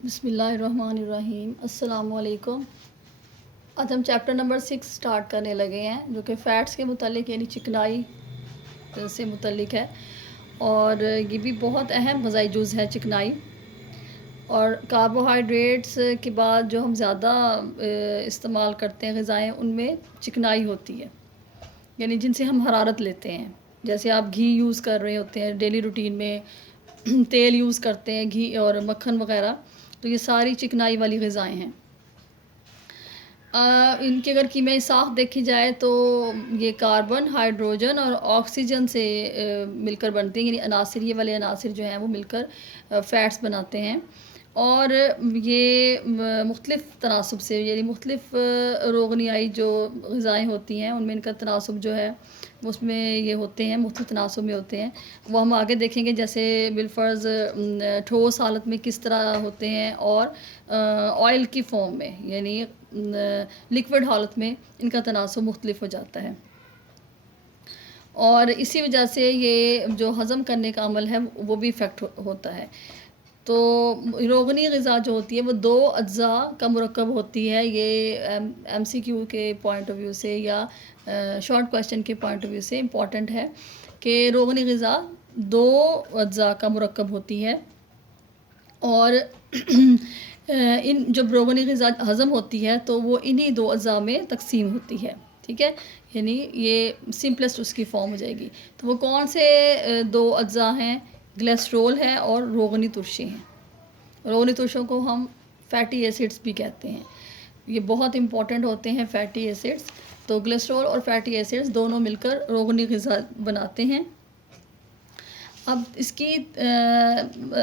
بسم اللہ الرحمن الرحیم، السلام علیکم۔ آج ہم چیپٹر نمبر 6 سٹارٹ کرنے لگے ہیں، جو کہ فیٹس کے متعلق یعنی چکنائی سے متعلق ہے، اور یہ بھی بہت اہم غذائی جز ہے چکنائی۔ اور کاربوہائیڈریٹس کے بعد جو ہم زیادہ استعمال کرتے ہیں غذائیں، ان میں چکنائی ہوتی ہے، یعنی جن سے ہم حرارت لیتے ہیں۔ جیسے آپ گھی یوز کر رہے ہوتے ہیں ڈیلی روٹین میں، تیل یوز کرتے ہیں، گھی اور مکھن وغیرہ، تو یہ ساری چکنائی والی غذائیں ہیں۔ ان کی اگر کیمیائی ساخت دیکھی جائے تو یہ کاربن، ہائیڈروجن اور آکسیجن سے مل کر بنتے ہیں، یعنی عناصر، یہ والے عناصر جو ہیں وہ مل کر فیٹس بناتے ہیں۔ اور یہ مختلف تناسب سے، یعنی مختلف روغنیائی جو غذائیں ہوتی ہیں ان میں ان کا تناسب جو ہے اس میں یہ ہوتے ہیں، مختلف تناسب میں ہوتے ہیں، وہ ہم آگے دیکھیں گے۔ جیسے بالفرض ٹھوس حالت میں کس طرح ہوتے ہیں، اور آئل کی فارم میں یعنی لیکوڈ حالت میں ان کا تناسب مختلف ہو جاتا ہے، اور اسی وجہ سے یہ جو ہضم کرنے کا عمل ہے وہ بھی افیکٹ ہوتا ہے۔ تو روغنی غذا جو ہوتی ہے وہ 2 اجزاء کا مرکب ہوتی ہے۔ یہ ایم سی کیو کے پوائنٹ آف ویو سے یا شارٹ کویسچن کے پوائنٹ آف ویو سے امپورٹنٹ ہے کہ روغنی غذا 2 اجزاء کا مرکب ہوتی ہے، اور ان جب روغنی غذا ہضم ہوتی ہے تو وہ انہی 2 اجزاء میں تقسیم ہوتی ہے، ٹھیک ہے، یعنی یہ سمپلسٹ اس کی فارم ہو جائے گی۔ تو وہ کون سے 2 اجزاء ہیں؟ گلیسٹرول ہے اور روغنی ترشے ہیں۔ روغنی ترشوں کو ہم فیٹی ایسڈز بھی کہتے ہیں، یہ بہت امپورٹنٹ ہوتے ہیں فیٹی ایسڈز۔ تو گلیسٹرول اور فیٹی ایسڈز دونوں مل کر روغنی غذا بناتے ہیں۔ اب اس کی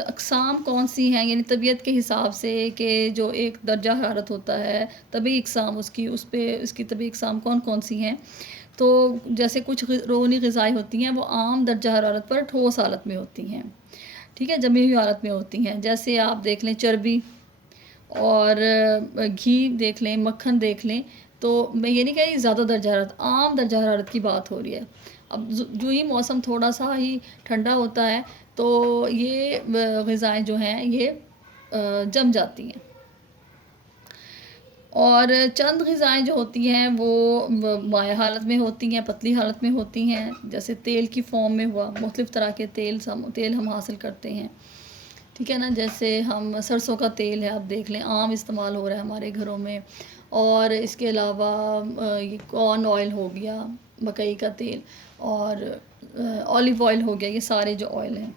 اقسام کون سی ہیں، یعنی طبیعت کے حساب سے، کہ جو ایک درجہ حرارت ہوتا ہے طبی اقسام اس کی، اس پہ اس کی طبی اقسام کون کون سی ہیں۔ تو جیسے کچھ روغنی غذائیں ہوتی ہیں وہ عام درجہ حرارت پر ٹھوس حالت میں ہوتی ہیں، ٹھیک ہے، جمی ہوئی حالت میں ہوتی ہیں۔ جیسے آپ دیکھ لیں چربی اور گھی دیکھ لیں، مکھن دیکھ لیں، تو میں یہ نہیں کہہ رہی زیادہ درجہ حرارت، عام درجہ حرارت کی بات ہو رہی ہے۔ اب جو ہی موسم تھوڑا سا ہی ٹھنڈا ہوتا ہے تو یہ غذائیں جو ہیں یہ جم جاتی ہیں، اور چند غذائیں جو ہوتی ہیں وہ مائع حالت میں ہوتی ہیں، پتلی حالت میں ہوتی ہیں، جیسے تیل کی فارم میں ہوا، مختلف طرح کے تیل ہم حاصل کرتے ہیں، ٹھیک ہے نا۔ جیسے ہم سرسوں کا تیل ہے، آپ دیکھ لیں عام استعمال ہو رہا ہے ہمارے گھروں میں، اور اس کے علاوہ یہ کارن آئل ہو گیا، مکئی کا تیل، اور اولیو آئل ہو گیا، یہ سارے جو آئل ہیں۔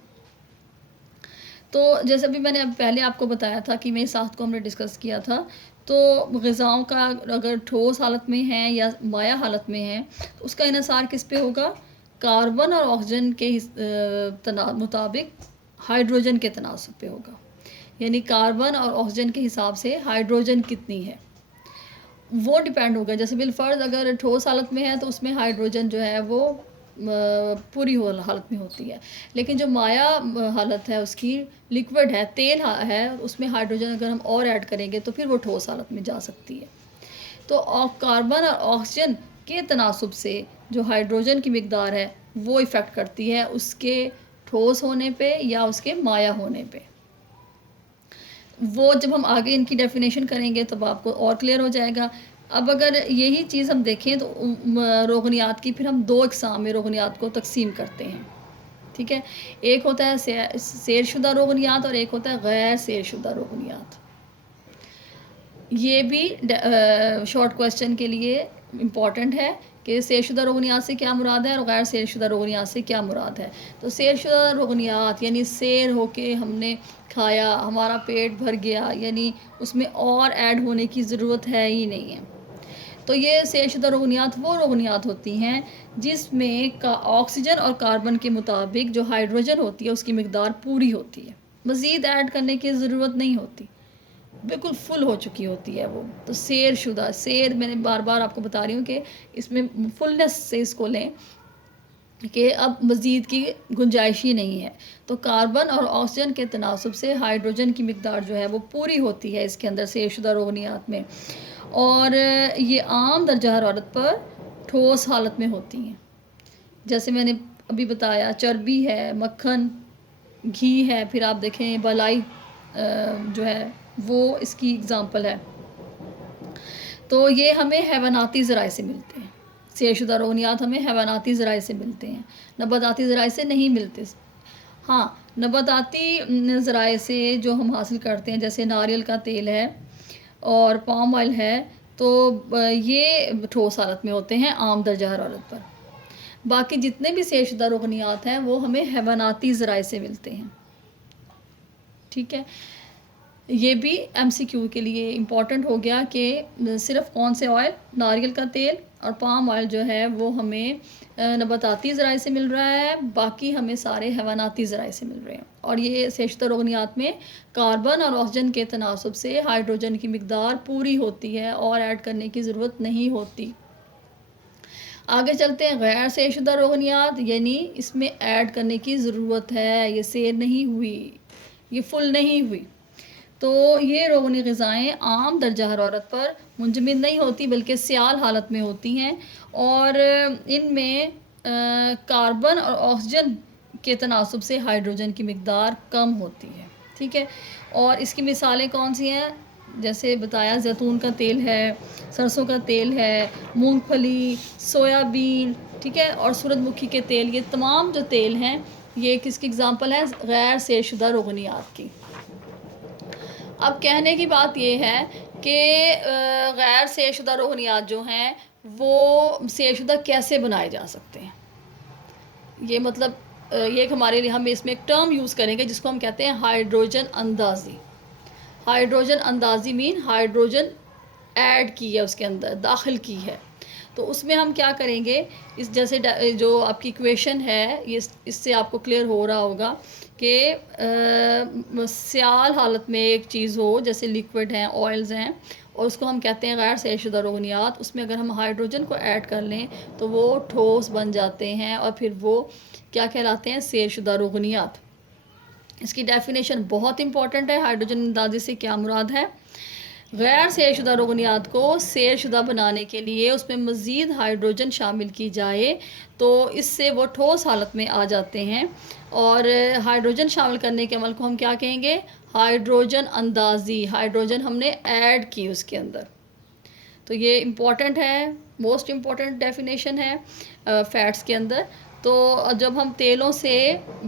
تو جیسے بھی میں نے اب پہلے آپ کو بتایا تھا کہ میں اس ساخت کو ہم نے ڈسکس کیا تھا، تو غذاؤں کا اگر ٹھوس حالت میں ہیں یا مائع حالت میں ہیں تو اس کا انحصار کس پہ ہوگا؟ کاربن اور آکسیجن کے مطابق ہائیڈروجن کے تناسب پہ ہوگا، یعنی کاربن اور آکسیجن کے حساب سے ہائیڈروجن کتنی ہے وہ ڈیپینڈ ہوگا۔ جیسے بالفرض اگر ٹھوس حالت میں ہے تو اس میں ہائیڈروجن جو ہے وہ پوری حالت میں ہوتی ہے، لیکن جو مائع حالت ہے اس کی، لیکوڈ ہے، تیل ہے، اس میں ہائیڈروجن اگر ہم اور ایڈ کریں گے تو پھر وہ ٹھوس حالت میں جا سکتی ہے۔ تو کاربن اور آکسیجن کے تناسب سے جو ہائیڈروجن کی مقدار ہے وہ افیکٹ کرتی ہے اس کے ٹھوس ہونے پہ یا اس کے مائع ہونے پہ۔ وہ جب ہم آگے ان کی ڈیفینیشن کریں گے تب آپ کو اور کلیئر ہو جائے گا۔ اب اگر یہی چیز ہم دیکھیں تو روغنیات کی پھر ہم 2 اقسام میں روغنیات کو تقسیم کرتے ہیں، ٹھیک ہے، ایک ہوتا ہے سیر شدہ روغنیات اور ایک ہوتا ہے غیر سیر شدہ روغنیات۔ یہ بھی شارٹ کویسچن کے لیے امپورٹنٹ ہے کہ سیر شدہ روغنیات سے کیا مراد ہے اور غیر سیر شدہ روغنیات سے کیا مراد ہے۔ تو سیر شدہ روغنیات یعنی سیر ہو کے ہم نے کھایا، ہمارا پیٹ بھر گیا، یعنی اس میں اور ایڈ ہونے کی ضرورت ہے ہی نہیں ہے۔ تو یہ سیر شدہ روغنیات وہ روغنیات ہوتی ہیں جس میں آکسیجن اور کاربن کے مطابق جو ہائیڈروجن ہوتی ہے اس کی مقدار پوری ہوتی ہے، مزید ایڈ کرنے کی ضرورت نہیں ہوتی، بالکل فل ہو چکی ہوتی ہے وہ۔ تو سیر شدہ، سیر میں نے بار بار آپ کو بتا رہی ہوں کہ اس میں فلنس سے اس کو لیں کہ اب مزید کی گنجائش ہی نہیں ہے۔ تو کاربن اور آکسیجن کے تناسب سے ہائیڈروجن کی مقدار جو ہے وہ پوری ہوتی ہے اس کے اندر سیر شدہ روغنیات میں، اور یہ عام درجہ حرارت پر ٹھوس حالت میں ہوتی ہیں۔ جیسے میں نے ابھی بتایا چربی ہے، مکھن، گھی ہے، پھر آپ دیکھیں بالائی جو ہے وہ اس کی اگزامپل ہے. تو یہ ہمیں حیواناتی ذرائع سے ملتے ہیں. سیر شدہ روغنیات ہمیں حیواناتی ذرائع سے ملتے ہیں، نباتاتی ذرائع سے نہیں ملتے. ہاں، نباتاتی ذرائع سے جو ہم حاصل کرتے ہیں جیسے ناریل کا تیل ہے اور پام آئل ہے، تو یہ ٹھوس حالت میں ہوتے ہیں عام درجہ حرارت پر. باقی جتنے بھی سیر شدہ روغنیات ہیں وہ ہمیں حیواناتی ذرائع سے ملتے ہیں. ٹھیک ہے، یہ بھی ایم سی کیو کے لیے امپورٹنٹ ہو گیا کہ صرف کون سے آئل، ناریل کا تیل اور پام آئل جو ہے وہ ہمیں نباتاتی ذرائع سے مل رہا ہے، باقی ہمیں سارے حیواناتی ذرائع سے مل رہے ہیں. اور یہ سیر شدہ روغنیات میں کاربن اور آکسیجن کے تناسب سے ہائیڈروجن کی مقدار پوری ہوتی ہے اور ایڈ کرنے کی ضرورت نہیں ہوتی. آگے چلتے ہیں غیر سیر شدہ روغنیات، یعنی اس میں ایڈ کرنے کی ضرورت ہے، یہ سیر نہیں ہوئی، یہ فل نہیں ہوئی. تو یہ روغنی غذائیں عام درجہ حرارت پر منجمد نہیں ہوتی بلکہ سیال حالت میں ہوتی ہیں، اور ان میں کاربن اور آکسیجن کے تناسب سے ہائیڈروجن کی مقدار کم ہوتی ہے. ٹھیک ہے، اور اس کی مثالیں کون سی ہیں؟ جیسے بتایا زیتون کا تیل ہے، سرسوں کا تیل ہے، مونگ پھلی، سویا بین، ٹھیک ہے، اور سورج مکھی کے تیل. یہ تمام جو تیل ہیں یہ کس کی اگزامپل ہے؟ غیر سیر شدہ روغنیات کی. اب کہنے کی بات یہ ہے کہ غیر سیر شدہ روغنیات جو ہیں وہ سیر شدہ کیسے بنائے جا سکتے ہیں. یہ مطلب یہ ایک ہمارے لیے، ہم اس میں ایک ٹرم یوز کریں گے جس کو ہم کہتے ہیں ہائیڈروجن اندازی. ہائیڈروجن اندازی مین ہائیڈروجن ایڈ کی ہے، اس کے اندر داخل کی ہے. تو اس میں ہم کیا کریں گے، اس جیسے جو آپ کی ایکویشن ہے اس سے آپ کو کلیئر ہو رہا ہوگا کہ سیال حالت میں ایک چیز ہو جیسے لیکوڈ ہیں، آئلز ہیں، اور اس کو ہم کہتے ہیں غیر سیر شدہ روغنیات. اس میں اگر ہم ہائیڈروجن کو ایڈ کر لیں تو وہ ٹھوس بن جاتے ہیں اور پھر وہ کیا کہلاتے ہیں؟ سیر شدہ روغنیات. اس کی ڈیفینیشن بہت امپورٹنٹ ہے. ہائیڈروجن اندازے سے کیا مراد ہے؟ غیر سیر شدہ روغنیات کو سیر شدہ بنانے کے لیے اس میں مزید ہائیڈروجن شامل کی جائے تو اس سے وہ ٹھوس حالت میں آ جاتے ہیں. اور ہائیڈروجن شامل کرنے کے عمل کو ہم کیا کہیں گے؟ ہائیڈروجن اندازی. ہائیڈروجن ہم نے ایڈ کی اس کے اندر. تو یہ امپورٹنٹ ہے، موسٹ امپورٹنٹ ڈیفینیشن ہے فیٹس کے اندر. تو جب ہم تیلوں سے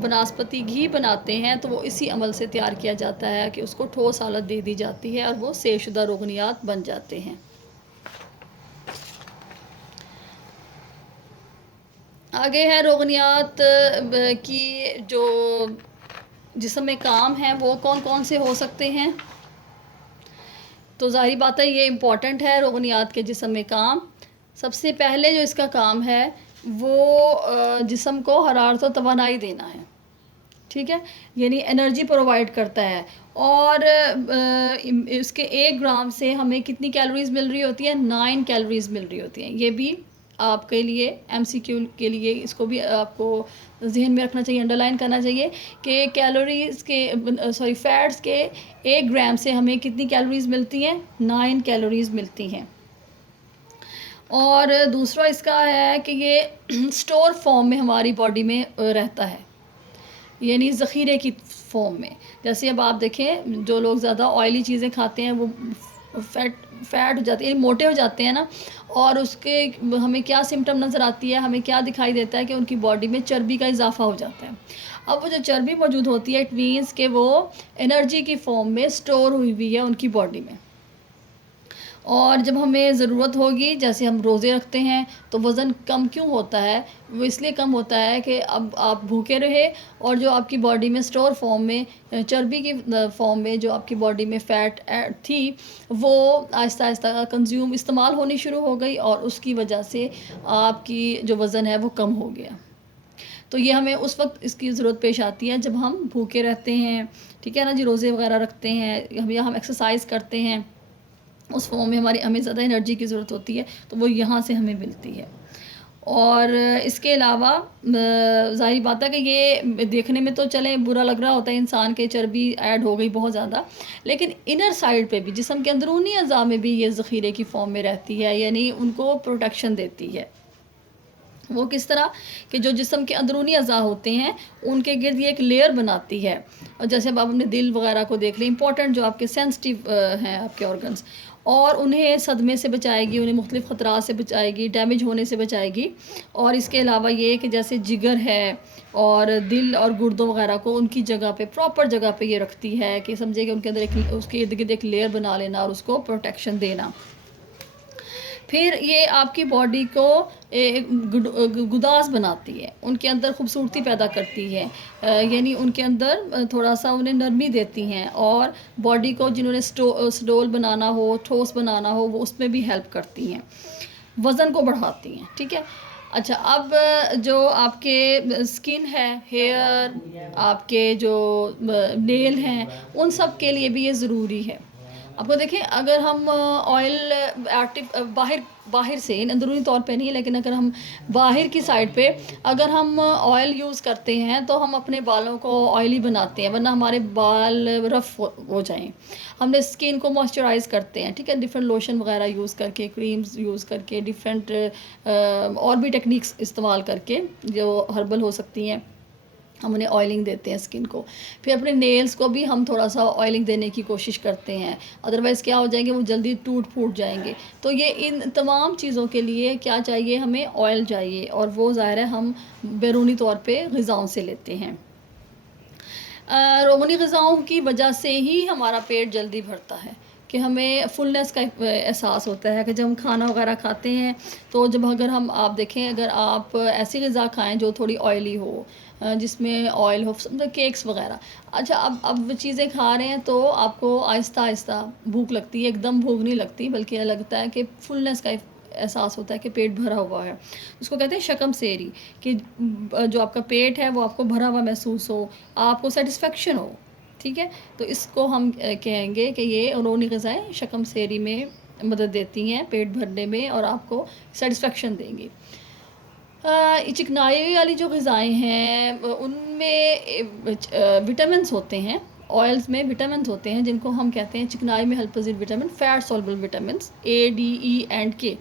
بناسپتی گھی بناتے ہیں تو وہ اسی عمل سے تیار کیا جاتا ہے کہ اس کو ٹھوس حالت دے دی جاتی ہے اور وہ سیر شدہ روغنیات بن جاتے ہیں. آگے ہے روغنیات کی جو جسم میں کام ہیں وہ کون کون سے ہو سکتے ہیں. تو ظاہری بات ہے یہ امپورٹنٹ ہے روغنیات کے جسم میں کام. سب سے پہلے جو اس کا کام ہے وہ جسم کو حرارت و توانائی دینا ہے. ٹھیک ہے، یعنی انرجی پرووائڈ کرتا ہے. اور اس کے 1 گرام سے ہمیں کتنی کیلوریز مل رہی ہوتی ہیں؟ 9 کیلوریز مل رہی ہوتی ہیں. یہ بھی آپ کے لیے ایم سی کیو کے لیے اس کو بھی آپ کو ذہن میں رکھنا چاہیے، انڈر لائن کرنا چاہیے کہ کیلوریز کے فیٹس کے 1 گرام سے ہمیں کتنی کیلوریز ملتی ہیں؟ 9 کیلوریز ملتی ہیں. اور دوسرا اس کا ہے کہ یہ سٹور فارم میں ہماری باڈی میں رہتا ہے، یعنی ذخیرے کی فارم میں. جیسے اب آپ دیکھیں جو لوگ زیادہ آئلی چیزیں کھاتے ہیں وہ فیٹ ہو جاتے ہیں، یعنی موٹے ہو جاتے ہیں نا، اور اس کے ہمیں کیا سمٹم نظر آتی ہے، ہمیں کیا دکھائی دیتا ہے کہ ان کی باڈی میں چربی کا اضافہ ہو جاتا ہے. اب وہ جو چربی موجود ہوتی ہے اٹ مینس کہ وہ انرجی کی فارم میں سٹور ہوئی ہوئی ہے ان کی باڈی میں. اور جب ہمیں ضرورت ہوگی، جیسے ہم روزے رکھتے ہیں تو وزن کم کیوں ہوتا ہے؟ وہ اس لیے کم ہوتا ہے کہ اب آپ بھوکے رہے اور جو آپ کی باڈی میں سٹور فارم میں چربی کی فارم میں جو آپ کی باڈی میں فیٹ تھی وہ آہستہ آہستہ کنزیوم استعمال ہونی شروع ہو گئی اور اس کی وجہ سے آپ کی جو وزن ہے وہ کم ہو گیا. تو یہ ہمیں اس وقت اس کی ضرورت پیش آتی ہے جب ہم بھوکے رہتے ہیں. ٹھیک ہے نا جی، روزے وغیرہ رکھتے ہیں یا ہم ایکسرسائز کرتے ہیں، اس فارم میں ہمیں زیادہ انرجی کی ضرورت ہوتی ہے تو وہ یہاں سے ہمیں ملتی ہے. اور اس کے علاوہ ظاہری بات ہے کہ یہ دیکھنے میں تو چلیں برا لگ رہا ہوتا ہے انسان کے چربی ایڈ ہو گئی بہت زیادہ، لیکن انر سائڈ پہ بھی جسم کے اندرونی اعضاء میں بھی یہ ذخیرے کی فارم میں رہتی ہے، یعنی ان کو پروٹیکشن دیتی ہے. وہ کس طرح کہ جو جسم کے اندرونی اعضاء ہوتے ہیں ان کے گرد یہ ایک لیئر بناتی ہے، اور جیسے اب آپ اپنے دل وغیرہ کو دیکھ لیں، امپورٹنٹ جو آپ کے سینسٹیو ہیں آپ کے آرگنز، اور انہیں صدمے سے بچائے گی، انہیں مختلف خطرات سے بچائے گی، ڈیمیج ہونے سے بچائے گی. اور اس کے علاوہ یہ کہ جیسے جگر ہے اور دل اور گردوں وغیرہ کو ان کی جگہ پہ، پراپر جگہ پہ یہ رکھتی ہے، کہ سمجھے کہ ان کے اندر ایک، اس کے ارد گرد ایک لیئر بنا لینا اور اس کو پروٹیکشن دینا. پھر یہ آپ کی باڈی کو گداز بناتی ہے، ان کے اندر خوبصورتی پیدا کرتی ہے، یعنی ان کے اندر تھوڑا سا انہیں نرمی دیتی ہیں، اور باڈی کو جنہوں نے سڈول بنانا ہو، ٹھوس بنانا ہو، وہ اس میں بھی ہیلپ کرتی ہیں، وزن کو بڑھاتی ہیں. ٹھیک ہے. اچھا، اب جو آپ کے اسکن ہے، ہیئر، آپ کے جو نیل ہیں، ان سب کے لیے بھی یہ ضروری ہے. آپ کو دیکھیں، اگر ہم آئل باہر سے، اندرونی طور پہ نہیں، لیکن اگر ہم باہر کی سائڈ پہ اگر ہم آئل یوز کرتے ہیں تو ہم اپنے بالوں کو آئلی بناتے ہیں، ورنہ ہمارے بال رف ہو جائیں. ہم نے اسکن کو موئسچرائز کرتے ہیں، ٹھیک ہے، ڈفرینٹ لوشن وغیرہ یوز کر کے، کریمز یوز کر کے، ڈفرینٹ اور بھی ٹیکنیکس استعمال کر کے جو ہربل ہو سکتی ہیں، ہم انہیں آئلنگ دیتے ہیں اسکن کو. پھر اپنے نیلز کو بھی ہم تھوڑا سا آئلنگ دینے کی کوشش کرتے ہیں، ادروائز کیا ہو جائیں گے، وہ جلدی ٹوٹ پھوٹ جائیں گے. تو یہ ان تمام چیزوں کے لیے کیا چاہیے، ہمیں آئل چاہیے، اور وہ ظاہر ہے ہم بیرونی طور پہ غذاؤں سے لیتے ہیں. روغنی غذاؤں کی وجہ سے ہی ہمارا پیٹ جلدی بھرتا ہے، کہ ہمیں فلنس کا احساس ہوتا ہے، کہ جب ہم کھانا وغیرہ کھاتے ہیں تو جب اگر آپ دیکھیں، اگر آپ ایسی غذا کھائیں جو تھوڑی آئلی ہو، جس میں آئل ہو، کیکس وغیرہ. اچھا، اب وہ چیزیں کھا رہے ہیں تو آپ کو آہستہ آہستہ بھوک لگتی ہے، ایک دم بھوک نہیں لگتی، بلکہ یہ لگتا ہے کہ فلنس کا احساس ہوتا ہے کہ پیٹ بھرا ہوا ہے. اس کو کہتے ہیں شکم سیری، کہ جو آپ کا پیٹ ہے وہ آپ کو بھرا ہوا محسوس ہو، آپ کو سیٹسفیکشن ہو. ٹھیک ہے. تو اس کو ہم کہیں گے کہ یہ روغنی غذائیں شکم سیری میں مدد دیتی ہیں، پیٹ بھرنے میں، اور آپ کو سیٹسفیکشن دیں گی. چکنائی والی جو غذائیں ہیں ان میں وٹامنس ہوتے ہیں، آئلز میں وٹامنس ہوتے ہیں، جن کو ہم کہتے ہیں چکنائی میں حل پذیر vitamin, fat soluble vitamins A, D, E and K.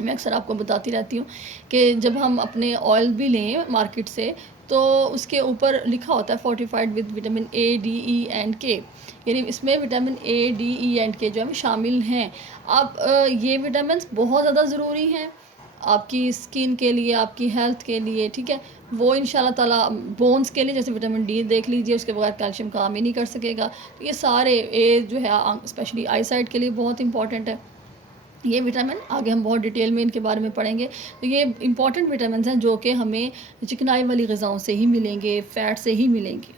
میں اکثر آپ کو بتاتی رہتی ہوں کہ جب ہم اپنے آئل بھی لیں مارکیٹ سے تو اس کے اوپر لکھا ہوتا ہے fortified with vitamin A, D, E and K، یعنی اس میں vitamin A, D, E and K جو ہے شامل ہیں. اب یہ وٹامنس بہت زیادہ ضروری ہیں آپ کی اسکن کے لیے، آپ کی ہیلتھ کے لیے. ٹھیک ہے. وہ ان شاء اللہ تعالیٰ بونس کے لیے، جیسے وٹامن ڈی دیکھ لیجئے، اس کے بغیر کیلشیم کام ہی نہیں کر سکے گا. تو یہ سارے جو ہے اسپیشلی آئی سائٹ کے لیے بہت امپورٹنٹ ہے. یہ وٹامن آگے ہم بہت ڈیٹیل میں ان کے بارے میں پڑھیں گے. تو یہ امپورٹنٹ وٹامنس ہیں جو کہ ہمیں چکنائی والی غذاؤں سے ہی ملیں گے، فیٹ سے ہی ملیں گے.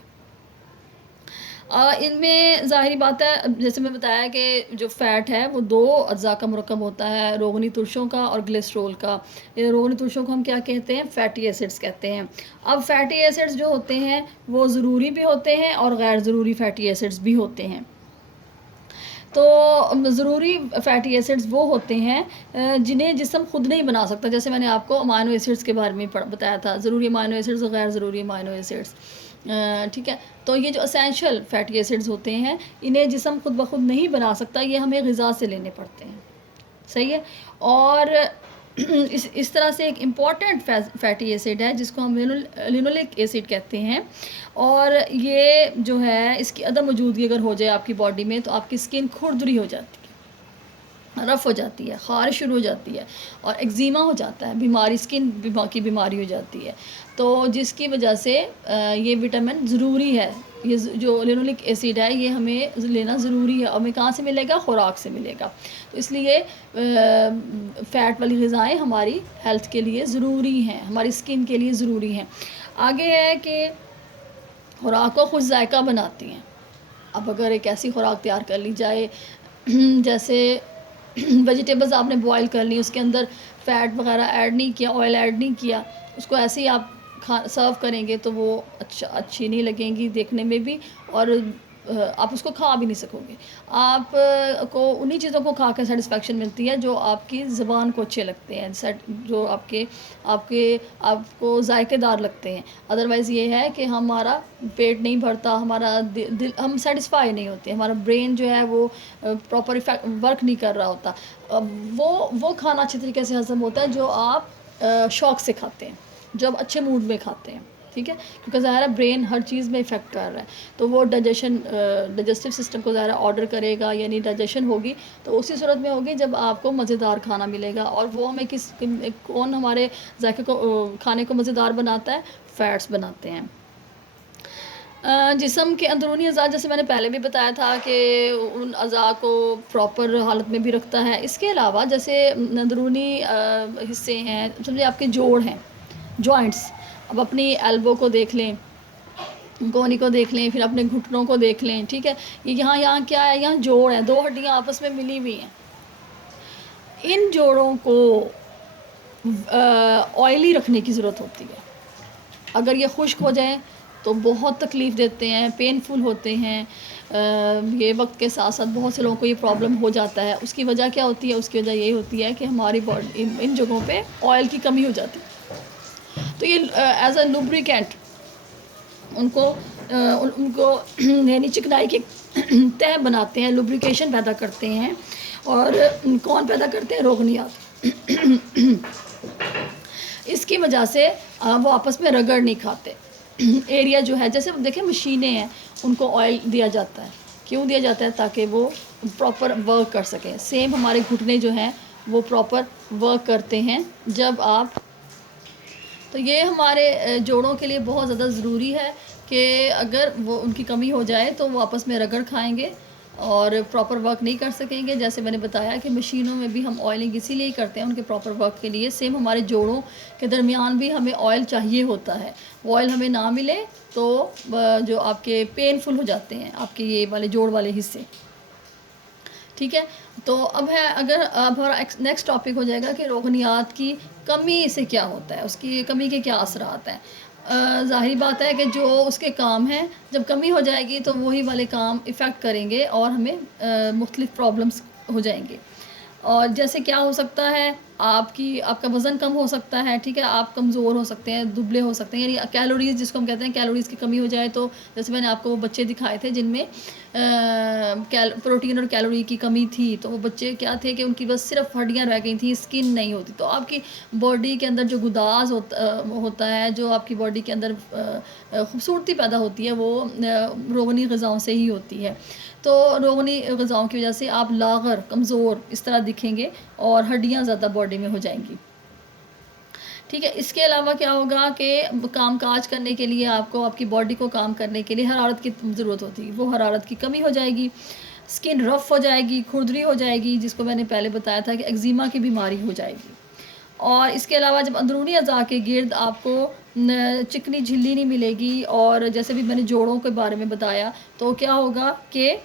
ان میں ظاہری بات ہے، جیسے میں بتایا کہ جو فیٹ ہے وہ دو اجزاء کا مرکب ہوتا ہے، روغنی ترشوں کا اور گلیسرول کا. روغنی ترشوں کو ہم کیا کہتے ہیں؟ فیٹی ایسڈز کہتے ہیں. اب فیٹی ایسڈز جو ہوتے ہیں وہ ضروری بھی ہوتے ہیں اور غیر ضروری فیٹی ایسڈز بھی ہوتے ہیں. تو ضروری فیٹی ایسڈز وہ ہوتے ہیں جنہیں جسم خود نہیں بنا سکتا، جیسے میں نے آپ کو امائنو ایسڈز کے بارے میں بتایا تھا، ضروری امائنو ایسڈز اور غیر ضروری امائنو ایسڈز. ٹھیک ہے. تو یہ جو اسینشل فیٹی ایسڈز ہوتے ہیں انہیں جسم خود بخود نہیں بنا سکتا، یہ ہمیں غذا سے لینے پڑتے ہیں. صحیح ہے. اور اس طرح سے ایک امپورٹنٹ فیٹی ایسڈ ہے جس کو ہم لینولک ایسڈ کہتے ہیں، اور یہ جو ہے اس کی عدم موجودگی اگر ہو جائے آپ کی باڈی میں تو آپ کی اسکن کھردری ہو جاتی ہے، رف ہو جاتی ہے، خارش شروع ہو جاتی ہے، اور ایگزیما ہو جاتا ہے، بیماری، اسکن کی بیماری ہو جاتی ہے. تو جس کی وجہ سے یہ وٹامن ضروری ہے، یہ جو لینولک ایسڈ ہے یہ ہمیں لینا ضروری ہے. اور ہمیں کہاں سے ملے گا؟ خوراک سے ملے گا. تو اس لیے فیٹ والی غذائیں ہماری ہیلتھ کے لیے ضروری ہیں، ہماری اسکن کے لیے ضروری ہیں. آگے ہے کہ خوراک کو خوش ذائقہ بناتی ہیں. اب اگر ایک ایسی خوراک تیار کر لی جائے جیسے ویجیٹیبلز آپ نے بوائل کر لی، اس کے اندر فیٹ وغیرہ ایڈ نہیں کیا، آئل ایڈ نہیں کیا، اس کو ایسے ہی آپ سرو کریں گے تو وہ اچھی نہیں لگیں گی دیکھنے میں بھی، اور آپ اس کو کھا بھی نہیں سکو گے. آپ کو انہی چیزوں کو کھا کے سیٹسفیکشن ملتی ہے جو آپ کی زبان کو اچھے لگتے ہیں، جو آپ کو ذائقے دار لگتے ہیں. ادروائز یہ ہے کہ ہمارا پیٹ نہیں بھرتا، ہمارا دل، ہم سیٹسفائی نہیں ہوتے، ہمارا برین جو ہے وہ پراپر ورک نہیں کر رہا ہوتا. وہ کھانا اچھے طریقے سے ہضم ہوتا ہے جو آپ شوق سے کھاتے ہیں، جب اچھے موڈ میں کھاتے ہیں، ٹھیک ہے، کیونکہ ظاہر ہے برین ہر چیز میں افیکٹ کر رہا ہے، تو وہ ڈائجسٹو سسٹم کو ظاہر آرڈر کرے گا، یعنی ڈائجیشن ہوگی تو اسی صورت میں ہوگی جب آپ کو مزیدار کھانا ملے گا، اور وہ ہمیں کون ہمارے ذائقے کو کھانے کو مزیدار بناتا ہے؟ فیٹس بناتے ہیں۔ جسم کے اندرونی اعضاء، جیسے میں نے پہلے بھی بتایا تھا کہ ان اعضاء کو پراپر حالت میں بھی رکھتا ہے۔ اس کے علاوہ جیسے اندرونی حصے ہیں، سمجھے آپ کے جوڑ ہیں، جوائنٹس، اب اپنی ایلبو کو دیکھ لیں، کونی کو دیکھ لیں، پھر اپنے گھٹنوں کو دیکھ لیں، ٹھیک ہے، یہاں کیا ہے؟ یہاں جوڑ ہیں، دو ہڈیاں آپس میں ملی ہوئی ہیں۔ ان جوڑوں کو آئلی رکھنے کی ضرورت ہوتی ہے۔ اگر یہ خشک ہو جائیں تو بہت تکلیف دیتے ہیں، پینفل ہوتے ہیں، یہ وقت کے ساتھ ساتھ بہت سے لوگوں کو یہ پرابلم ہو جاتا ہے۔ اس کی وجہ کیا ہوتی ہے؟ اس کی وجہ یہ ہوتی ہے کہ ہماری باڈی ان جگہوں پہ آئل کی کمی ہو جاتی ہے، تو یہ ایز اے لوبریکینٹ ان کو یعنی چکنائی کے تہ بناتے ہیں، لوبریکیشن پیدا کرتے ہیں، اور کون پیدا کرتے ہیں؟ روغنیات۔ اس کی وجہ سے وہ آپس میں رگڑ نہیں کھاتے۔ ایریا جو ہے، جیسے دیکھیں مشینیں ہیں، ان کو آئل دیا جاتا ہے، کیوں دیا جاتا ہے؟ تاکہ وہ پراپر ورک کر سکیں۔ سیم ہمارے گھٹنے جو ہیں وہ پراپر ورک کرتے ہیں جب آپ، تو یہ ہمارے جوڑوں کے لیے بہت زیادہ ضروری ہے کہ اگر وہ ان کی کمی ہو جائے تو وہ آپس میں رگڑ کھائیں گے اور پراپر ورک نہیں کر سکیں گے۔ جیسے میں نے بتایا کہ مشینوں میں بھی ہم آئلنگ اسی لیے کرتے ہیں، ان کے پراپر ورک کے لیے۔ سیم ہمارے جوڑوں کے درمیان بھی ہمیں آئل چاہیے ہوتا ہے، وہ آئل ہمیں نہ ملے تو جو آپ کے پینفل ہو جاتے ہیں آپ کے یہ والے جوڑ والے حصے، ٹھیک ہے۔ تو اب ہمارا نیکسٹ ٹاپک ہو جائے گا کہ روغنیات کی کمی سے کیا ہوتا ہے، اس کی کمی کے کیا اثرات ہیں۔ ظاہری بات ہے کہ جو اس کے کام ہیں، جب کمی ہو جائے گی تو وہی والے کام افیکٹ کریں گے اور ہمیں مختلف پرابلمس ہو جائیں گے۔ اور جیسے کیا ہو سکتا ہے؟ آپ کا وزن کم ہو سکتا ہے، ٹھیک ہے، آپ کمزور ہو سکتے ہیں، دبلے ہو سکتے ہیں، یعنی کیلوریز جس کو ہم کہتے ہیں، کیلوریز کی کمی ہو جائے تو جیسے میں نے آپ کو وہ بچے دکھائے تھے جن میں پروٹین اور کیلوری کی کمی تھی، تو وہ بچے کیا تھے کہ ان کی بس صرف ہڈیاں رہ گئی تھیں، اسکن نہیں ہوتی۔ تو آپ کی باڈی کے اندر جو گداز ہوتا ہے، جو آپ کی باڈی کے اندر خوبصورتی پیدا ہوتی ہے، وہ روغنی غذاؤں سے ہی ہوتی ہے۔ تو روغنی غذاؤں کی وجہ سے آپ لاغر، کمزور اس طرح دکھیں گے اور ہڈیاں زیادہ باڈی میں ہو جائیں گی، ٹھیک ہے۔ اس کے علاوہ کیا ہوگا کہ کام کاج کرنے کے لیے آپ کی باڈی کو کام کرنے کے لیے حرارت کی ضرورت ہوتی ہے، وہ حرارت کی کمی ہو جائے گی، اسکن رف ہو جائے گی، کھردری ہو جائے گی، جس کو میں نے پہلے بتایا تھا کہ ایگزیما کی بیماری ہو جائے گی۔ اور اس کے علاوہ جب اندرونی اعضاء کے گرد آپ کو چکنی جھلی نہیں ملے گی، اور جیسے بھی میں نے جوڑوں کے بارے میں بتایا، تو کیا ہوگا کہ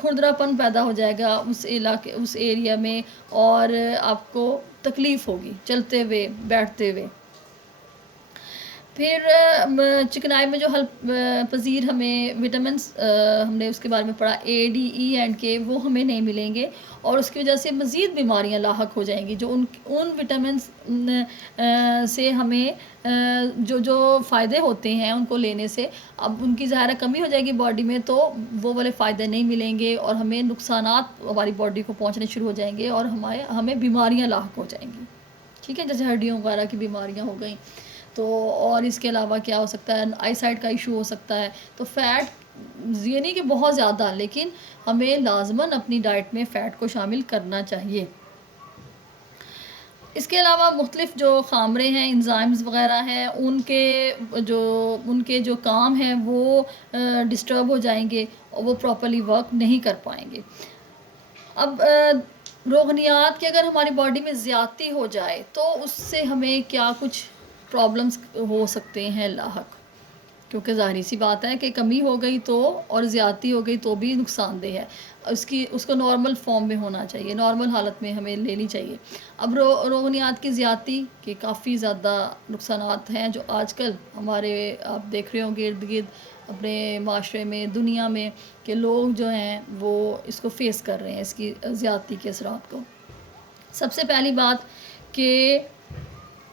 کھردرا پن پیدا ہو جائے گا اس ایریا میں، اور آپ کو تکلیف ہوگی چلتے ہوئے، بیٹھتے ہوئے۔ پھر چکنائی میں جو حل پذیر ہمیں وٹامنس ہم نے اس کے بارے میں پڑھا، اے ڈی ای اینڈ کے، وہ ہمیں نہیں ملیں گے، اور اس کی وجہ سے مزید بیماریاں لاحق ہو جائیں گی۔ جو ان وٹامنس سے ہمیں جو فائدے ہوتے ہیں ان کو لینے سے، اب ان کی ظاہرہ کمی ہو جائے گی باڈی میں، تو وہ والے فائدے نہیں ملیں گے، اور ہمیں نقصانات ہماری باڈی کو پہنچنے شروع ہو جائیں گے، اور ہمیں بیماریاں لاحق ہو جائیں گی، ٹھیک ہے، جیسے ہڈیوں وغیرہ کی بیماریاں ہو گئیں۔ تو اور اس کے علاوہ کیا ہو سکتا ہے؟ آئی سائٹ کا ایشو ہو سکتا ہے۔ تو فیٹ یہ نہیں کہ بہت زیادہ، لیکن ہمیں لازماً اپنی ڈائٹ میں فیٹ کو شامل کرنا چاہیے۔ اس کے علاوہ مختلف جو خامرے ہیں، انزائمز وغیرہ ہیں، ان کے جو کام ہیں وہ ڈسٹرب ہو جائیں گے، اور وہ پراپرلی ورک نہیں کر پائیں گے۔ اب روغنیات کی اگر ہماری باڈی میں زیادتی ہو جائے تو اس سے ہمیں کیا کچھ پرابلمس ہو سکتے ہیں لاحق، کیونکہ ظاہری سی بات ہے کہ کمی ہو گئی تو، اور زیادتی ہو گئی تو بھی نقصان دہ ہے۔ اس کو نارمل فارم میں ہونا چاہیے، نارمل حالت میں ہمیں لینی چاہیے۔ اب روغنیات کی زیادتی کے کافی زیادہ نقصانات ہیں، جو آج کل ہمارے آپ دیکھ رہے ہوں گے ارد گرد اپنے معاشرے میں، دنیا میں، کہ لوگ جو ہیں وہ اس کو فیس کر رہے ہیں، اس کی زیادتی کے اثرات کو۔ سب سے پہلی بات کہ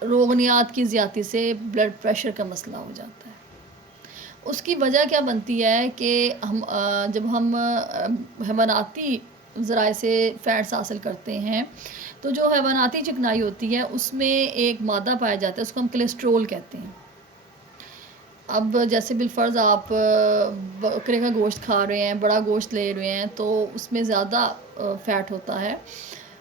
روغنیات کی زیادتی سے بلڈ پریشر کا مسئلہ ہو جاتا ہے۔ اس کی وجہ کیا بنتی ہے کہ جب ہم حیواناتی ذرائع سے فیٹس حاصل کرتے ہیں. تو جو حیواناتی چکنائی ہوتی ہے اس میں ایک مادہ پایا جاتا ہے، اس کو ہم کولیسٹرول کہتے ہیں. اب جیسے بالفرض آپ بکرے کا گوشت کھا رہے ہیں، بڑا گوشت لے رہے ہیں، تو اس میں زیادہ فیٹ ہوتا ہے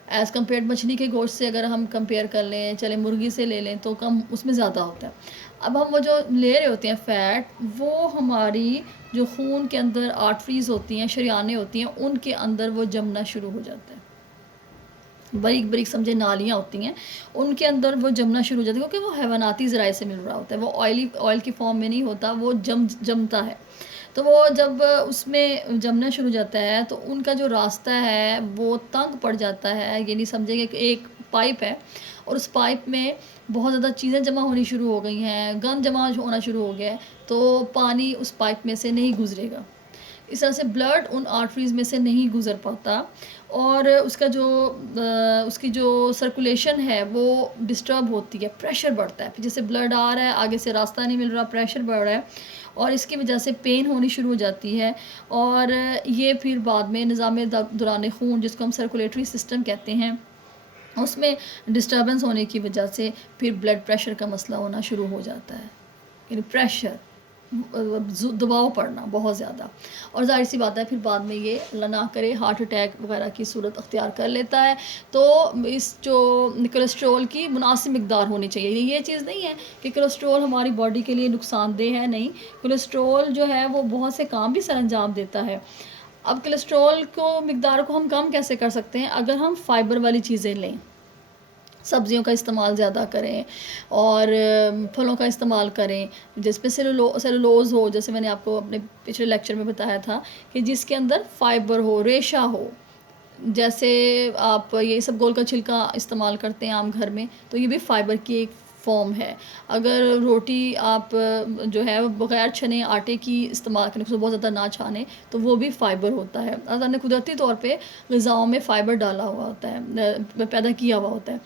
ایز کمپیئر مچھلی کے گوشت سے. اگر ہم کمپیئر کر لیں، چلے مرغی سے لے لیں تو کم اس میں زیادہ ہوتا ہے. اب ہم وہ جو لے رہے ہوتے ہیں فیٹ، وہ ہماری جو خون کے اندر آرٹریز ہوتی ہیں، شریانیں ہوتی ہیں، ان کے اندر وہ جمنا شروع ہو جاتا ہے. باریک باریک سمجھے نالیاں ہوتی ہیں، ان کے اندر وہ جمنا شروع ہو جاتا ہے، کیونکہ وہ حیواناتی ذرائع سے مل رہا ہوتا ہے. وہ آئل کی فارم میں نہیں ہوتا، وہ جمتا ہے. تو وہ جب اس میں جمنا شروع ہو جاتا ہے تو ان کا جو راستہ ہے وہ تنگ پڑ جاتا ہے. یعنی سمجھیں کہ ایک پائپ ہے اور اس پائپ میں بہت زیادہ چیزیں جمع ہونی شروع ہو گئی ہیں، گند جمع ہونا شروع ہو گیا ہے، تو پانی اس پائپ میں سے نہیں گزرے گا. اس طرح سے بلڈ ان آرٹریز میں سے نہیں گزر پاتا، اور اس کی جو سرکولیشن ہے وہ ڈسٹرب ہوتی ہے، پریشر بڑھتا ہے. جیسے بلڈ آ رہا ہے، آگے سے راستہ نہیں مل رہا، پریشر بڑھ رہا ہے، اور اس کی وجہ سے پین ہونی شروع ہو جاتی ہے. اور یہ پھر بعد میں نظام دوران خون، جس کو ہم سرکولیٹری سسٹم کہتے ہیں، اس میں ڈسٹربنس ہونے کی وجہ سے پھر بلڈ پریشر کا مسئلہ ہونا شروع ہو جاتا ہے. یعنی پریشر، دباؤ پڑنا بہت زیادہ. اور ظاہر سی بات ہے پھر بعد میں یہ اللہ نہ کرے ہارٹ اٹیک وغیرہ کی صورت اختیار کر لیتا ہے. تو اس جو کولیسٹرول کی مناسب مقدار ہونی چاہیے. یہ چیز نہیں ہے کہ کولیسٹرول ہماری باڈی کے لیے نقصان دہ ہے، نہیں. کولیسٹرول جو ہے وہ بہت سے کام بھی سر انجام دیتا ہے. اب کولیسٹرول مقدار کو ہم کم کیسے کر سکتے ہیں؟ اگر ہم فائبر والی چیزیں لیں، سبزیوں کا استعمال زیادہ کریں، اور پھلوں کا استعمال کریں جس پہ سیلولوز ہو. جیسے میں نے آپ کو اپنے پچھلے لیکچر میں بتایا تھا کہ جس کے اندر فائبر ہو، ریشہ ہو. جیسے آپ یہ سب گول کا چھلکا استعمال کرتے ہیں عام گھر میں، تو یہ بھی فائبر کی ایک فارم ہے. اگر روٹی آپ جو ہے بغیر چھنے آٹے کی استعمال کرنے، بہت زیادہ نہ چھانے، تو وہ بھی فائبر ہوتا ہے. اللہ نے قدرتی طور پہ غذاؤں میں فائبر ڈالا ہوا ہوتا ہے، پیدا کیا ہوا ہوتا ہے.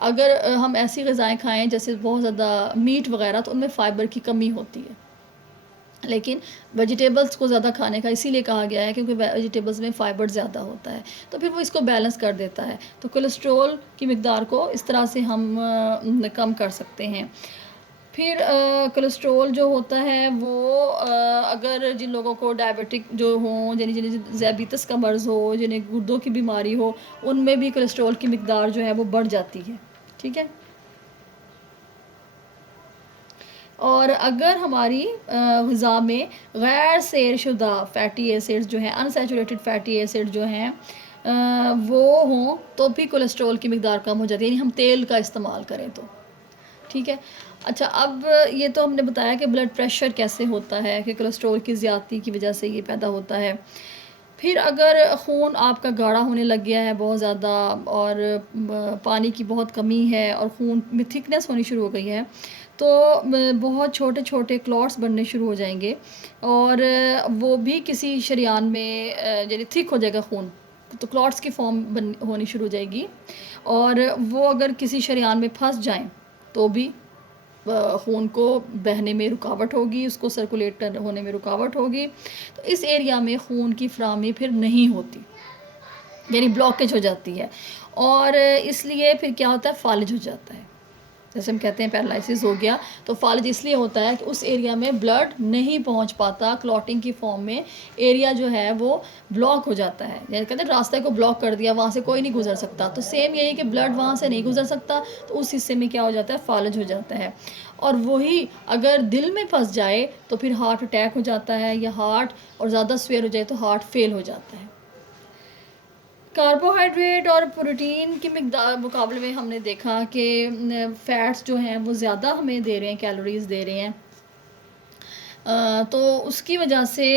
اگر ہم ایسی غذائیں کھائیں جیسے بہت زیادہ میٹ وغیرہ، تو ان میں فائبر کی کمی ہوتی ہے. لیکن ویجیٹیبلز کو زیادہ کھانے کا اسی لیے کہا گیا ہے کیونکہ ویجیٹیبلز میں فائبر زیادہ ہوتا ہے، تو پھر وہ اس کو بیلنس کر دیتا ہے. تو کولیسٹرول کی مقدار کو اس طرح سے ہم کم کر سکتے ہیں. پھر کولیسٹرول جو ہوتا ہے وہ اگر جن لوگوں کو ڈائبٹک جو ہوں، جنہیں ذیابیطس کا مرض ہو، جنہیں گردوں کی بیماری ہو، ان میں بھی کولیسٹرول کی مقدار جو ہے وہ بڑھ جاتی ہے. ٹھیک ہے. اور اگر ہماری غذا میں غیر سیر شدہ فیٹی ایسڈ جو ہیں، انسیچوریٹڈ فیٹی ایسڈ جو ہیں وہ ہوں، تو بھی کولیسٹرول کی مقدار کم ہو جاتی ہے. یعنی ہم تیل کا استعمال کریں تو. ٹھیک ہے. اچھا، اب یہ تو ہم نے بتایا کہ بلڈ پریشر کیسے ہوتا ہے، کہ کولیسٹرول کی زیادتی کی وجہ سے یہ پیدا ہوتا ہے. پھر اگر خون آپ کا گاڑھا ہونے لگ گیا ہے بہت زیادہ، اور پانی کی بہت کمی ہے، اور خون میں تھکنیس ہونی شروع ہو گئی ہے، تو بہت چھوٹے چھوٹے کلاٹس بننے شروع ہو جائیں گے، اور وہ بھی کسی شریان میں یعنی تھک ہو جائے گا خون، تو کلاٹس کی فارم ہونی شروع ہو جائے گی. اور وہ اگر کسی شریان میں پھنس جائیں تو بھی خون کو بہنے میں رکاوٹ ہوگی، اس کو سرکولیٹ ہونے میں رکاوٹ ہوگی. تو اس ایریا میں خون کی فراہمی پھر نہیں ہوتی، یعنی بلاکیج ہو جاتی ہے، اور اس لیے پھر کیا ہوتا ہے، فالج ہو جاتا ہے. جیسے ہم کہتے ہیں پیرالائسس ہو گیا، تو فالج اس لیے ہوتا ہے کہ اس ایریا میں بلڈ نہیں پہنچ پاتا کلاٹنگ کی فارم میں. ایریا جو ہے وہ بلاک ہو جاتا ہے، یعنی کہتے ہیں راستے کو بلاک کر دیا، وہاں سے کوئی نہیں گزر سکتا. تو سیم یہی کہ بلڈ وہاں سے نہیں گزر سکتا، تو اس حصے میں کیا ہو جاتا ہے، فالج ہو جاتا ہے. اور وہی اگر دل میں پھنس جائے تو پھر ہارٹ اٹیک ہو جاتا ہے، یا ہارٹ اور زیادہ سویر ہو جائے تو ہارٹ فیل ہو جاتا ہے. کاربوہائیڈریٹ اور پروٹین کی مقدار مقابلے میں ہم نے دیکھا کہ فیٹس جو ہیں وہ زیادہ ہمیں دے رہے ہیں، کیلوریز دے رہے ہیں. تو اس کی وجہ سے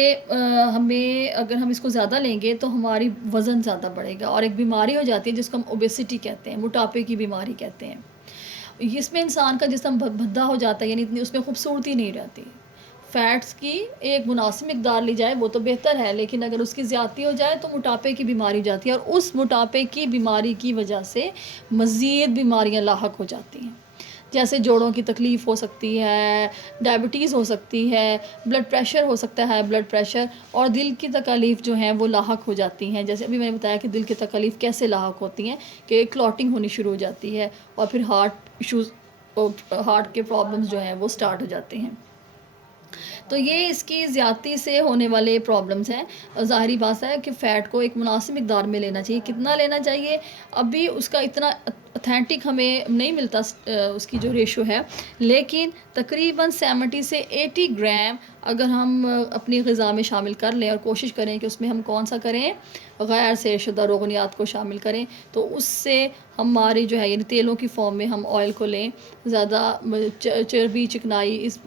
ہمیں، اگر ہم اس کو زیادہ لیں گے تو ہماری وزن زیادہ بڑھے گا، اور ایک بیماری ہو جاتی ہے جس کو ہم اوبیسٹی کہتے ہیں، موٹاپے کی بیماری کہتے ہیں. اس میں انسان کا جسم بھدا ہو جاتا ہے، یعنی اتنی اس میں خوبصورتی نہیں رہتی. فیٹس کی ایک مناسب مقدار لی جائے وہ تو بہتر ہے، لیکن اگر اس کی زیادتی ہو جائے تو موٹاپے کی بیماری ہو جاتی ہے، اور اس موٹاپے کی بیماری کی وجہ سے مزید بیماریاں لاحق ہو جاتی ہیں. جیسے جوڑوں کی تکلیف ہو سکتی ہے، ڈائبٹیز ہو سکتی ہے، بلڈ پریشر ہو سکتا ہے، بلڈ پریشر، اور دل کی تکالیف جو ہیں وہ لاحق ہو جاتی ہیں. جیسے ابھی میں نے بتایا کہ دل کی تکالیف کیسے لاحق ہوتی ہیں، کہ کلاٹنگ ہونی شروع ہو جاتی ہے اور پھر ہارٹ کے پرابلمز جو ہیں وہ سٹارٹ ہو جاتے ہیں. تو یہ اس کی زیادتی سے ہونے والے پرابلمز ہیں. ظاہری بات ہے کہ فیٹ کو ایک مناسب مقدار میں لینا چاہیے. کتنا لینا چاہیے ابھی اس کا اتنا اتھینٹک ہمیں نہیں ملتا اس کی جو ریشو ہے، لیکن تقریباً 70 سے 80 گرام اگر ہم اپنی غذا میں شامل کر لیں اور کوشش کریں کہ اس میں ہم کون سا کریں، غیر سے شدہ روغنیات کو شامل کریں، تو اس سے ہماری جو ہے یعنی تیلوں کی فارم میں ہم آئل کو لیں، زیادہ چربی چکنائی اس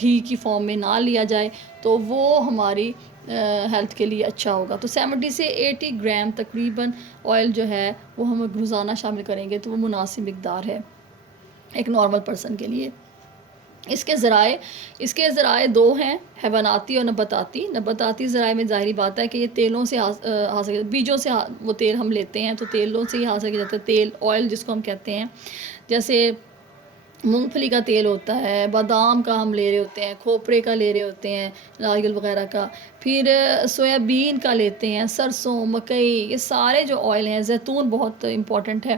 گھی کی فارم میں نہ لیا جائے، تو وہ ہماری ہیلتھ کے لیے اچھا ہوگا. تو 70 سے 80 گرام تقریباً آئل جو ہے وہ ہم روزانہ شامل کریں گے تو وہ مناسب مقدار ہے ایک نارمل پرسن کے لیے. اس کے ذرائع دو ہیں، حیواناتی اور نباتاتی. نباتاتی ذرائع میں ظاہری بات ہے کہ یہ تیلوں سے حاصل، بیجوں سے وہ تیل ہم لیتے ہیں، تو تیلوں سے ہی حاصل کیا جاتا ہے تیل، آئل جس کو ہم کہتے ہیں. جیسے مونگ پھلی کا تیل ہوتا ہے، بادام کا ہم لے رہے ہوتے ہیں، کھوپرے کا لے رہے ہوتے ہیں، ناریل وغیرہ کا، پھر سویابین کا لیتے ہیں، سرسوں، مکئی، یہ سارے جو آئل ہیں، زیتون بہت امپورٹنٹ ہے،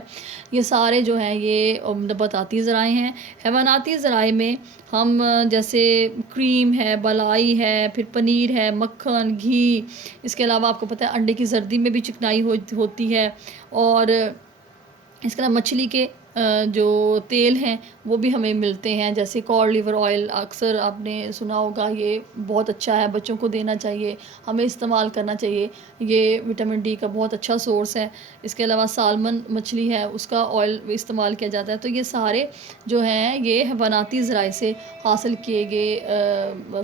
یہ سارے جو ہیں یہ نباتاتی ذرائع ہیں. حیواناتی ذرائع میں ہم جیسے کریم ہے، بالائی ہے، پھر پنیر ہے، مکھن، گھی، اس کے علاوہ آپ کو پتہ ہے انڈے کی زردی میں بھی چکنائی ہوتی ہے، اور اس کے علاوہ مچھلی کے جو تیل ہیں وہ بھی ہمیں ملتے ہیں، جیسے کاڈ لیور آئل اکثر آپ نے سنا ہوگا، یہ بہت اچھا ہے، بچوں کو دینا چاہیے، ہمیں استعمال کرنا چاہیے، یہ وٹامن ڈی کا بہت اچھا سورس ہے. اس کے علاوہ سالمن مچھلی ہے، اس کا آئل استعمال کیا جاتا ہے. تو یہ سارے جو ہیں یہ حیواناتی ذرائع سے حاصل کیے گئے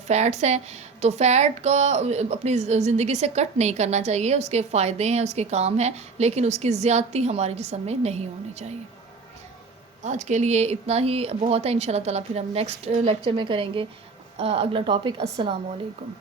فیٹس ہیں. تو فیٹ کا اپنی زندگی سے کٹ نہیں کرنا چاہیے، اس کے فائدے ہیں، اس کے کام ہیں، لیکن اس کی زیادتی ہمارے جسم میں نہیں ہونی چاہیے. آج کے لیے اتنا ہی بہت ہے، انشاءاللہ تعالیٰ پھر ہم نیکسٹ لیکچر میں کریں گے اگلا ٹاپک. السلام علیکم.